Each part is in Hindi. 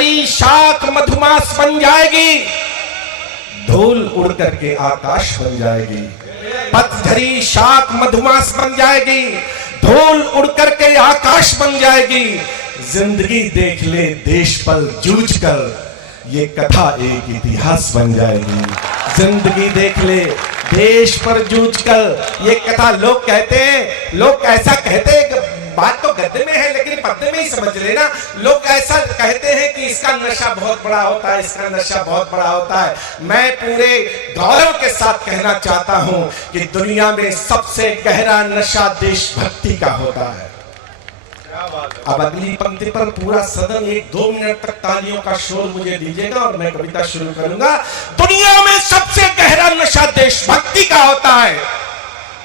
पतझरी शाख मधुमास बन जाएगी, धूल उड़ करके आकाश बन जाएगी। पतझरी शाख मधुमास बन जाएगी, धूल उड़ करके आकाश बन जाएगी। जिंदगी देख ले देश पर जूझ कर, ये कथा एक इतिहास बन जाएगी। जिंदगी देख ले देश पर जूझ कर, ये कथा लोग कहते हैं, लोग ऐसा कहते हैं, बात तो गद्दे में है लेकिन पद्दे में ही समझ लेना। लोग ऐसा कहते हैं कि इसका नशा बहुत बड़ा होता है, इसका नशा बहुत बड़ा होता है। मैं पूरे गौरव के साथ कहना चाहता हूं कि दुनिया में सबसे गहरा नशा देशभक्ति का होता है। अब अगली पंक्ति पर पूरा सदन 1-2 मिनट तक तालियों का शोर मुझे दीजिएगा और मैं कविता शुरू करूंगा। दुनिया में सबसे गहरा नशा देशभक्ति का होता है।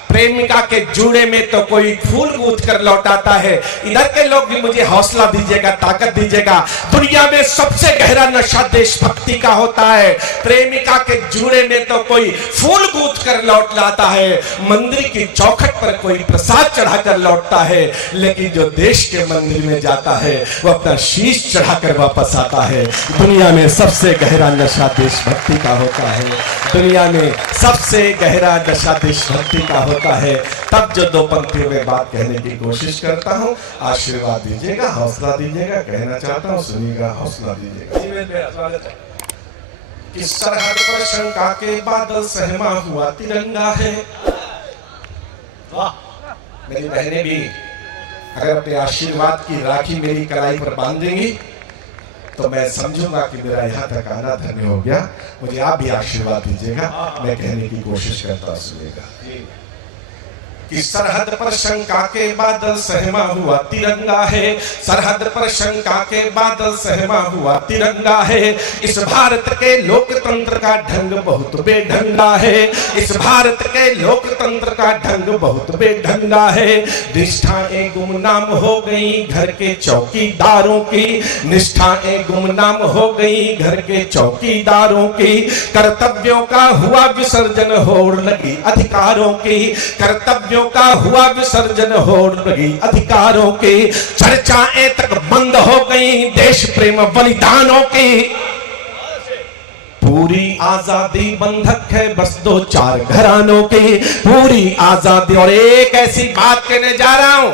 प्रेमिका के जूड़े में तो कोई फूल गूंथ कर लौटाता है। इधर के लोग भी मुझे हौसला दीजिएगा, ताकत दीजिएगा। दुनिया में सबसे गहरा नशा देशभक्ति का होता है। प्रेमिका के जूड़े में तो कोई फूल गूंथ कर लौट लाता है, मंदिर की चौखट पर कोई प्रसाद चढ़ाकर लौटता है, लेकिन जो देश के मंदिर में जाता है वो अपना शीश चढ़ाकर वापस आता है। दुनिया में सबसे गहरा नशा देशभक्ति का होता है। दुनिया में सबसे गहरा नशा देशभक्ति का होता है। तब जो 2 पंक्तियों में बात कहने की कोशिश करता हूं, आशीर्वाद दीजिएगा, हौसला दीजिएगा। कहना चाहता हूं, सुनिएगा, हौसला दीजिएगा। कि सरहद पर शंका के बादल सहमा हुआ तिरंगा है। मेरी बहनें भी अगर अपने आशीर्वाद की राखी मेरी कलाई पर बांध देंगी तो मैं समझूंगा कि मेरा यहाँ तक आना धन्य हो गया। मुझे आप भी आशीर्वाद दीजिएगा, मैं कहने की कोशिश करता, सुनिएगा। कि सरहद पर शंका के बादल सहमा हुआ तिरंगा है, सरहद पर शंका के बादल सहमा हुआ तिरंगा है। इस भारत के लोकतंत्र का ढंग बहुत बेढंगा है, इस भारत के लोकतंत्र का ढंग बहुत बेढंगा है। निष्ठाएं गुमनाम हो गई घर के चौकीदारों की, निष्ठाएं गुमनाम हो गई घर के चौकीदारों की। कर्तव्यों का हुआ विसर्जन होड़ लगी अधिकारों की, कर्तव्य का हुआ विसर्जन हो रही अधिकारों की। चर्चाएं तक बंद हो गई देश प्रेम बलिदानों की। पूरी आजादी बंधक है बस 2-4 घरानों की, पूरी आजादी। और एक ऐसी बात कहने जा रहा हूं,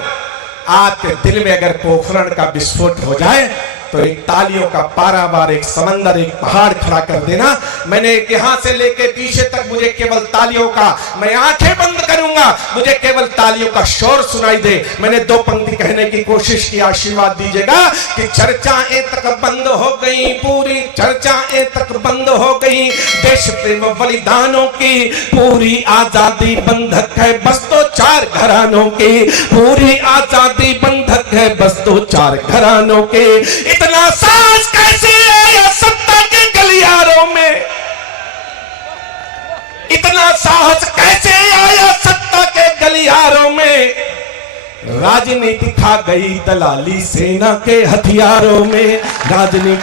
आपके दिल में अगर पोखरण का विस्फोट हो जाए तो एक तालियों का पारावार, एक समंदर, एक पहाड़ खड़ा कर देना। मैंने यहां से लेके पीछे तक मुझे केवल तालियों का, मैं आंखें बंद करूंगा, मुझे केवल तालियों का शोर सुनाई दे। मैंने 2 पंक्ति कहने की कोशिश की, आशीर्वाद दीजिएगा। कि चर्चाएं तक बंद हो गई, पूरी चर्चाएं तक बंद हो गई देश प्रेम बलिदानों की। पूरी आजादी बंधक है बस 2-4 घरानों की, पूरी आजादी बंधक है बस 2-4 घरानों के। इतना साहस कैसे आया सत्ता के गलियारों में, इतना साहस कैसे आया सत्ता के गलियारों में। राजनीति खा गई दलाली सेना के हथियारों में, राजनीति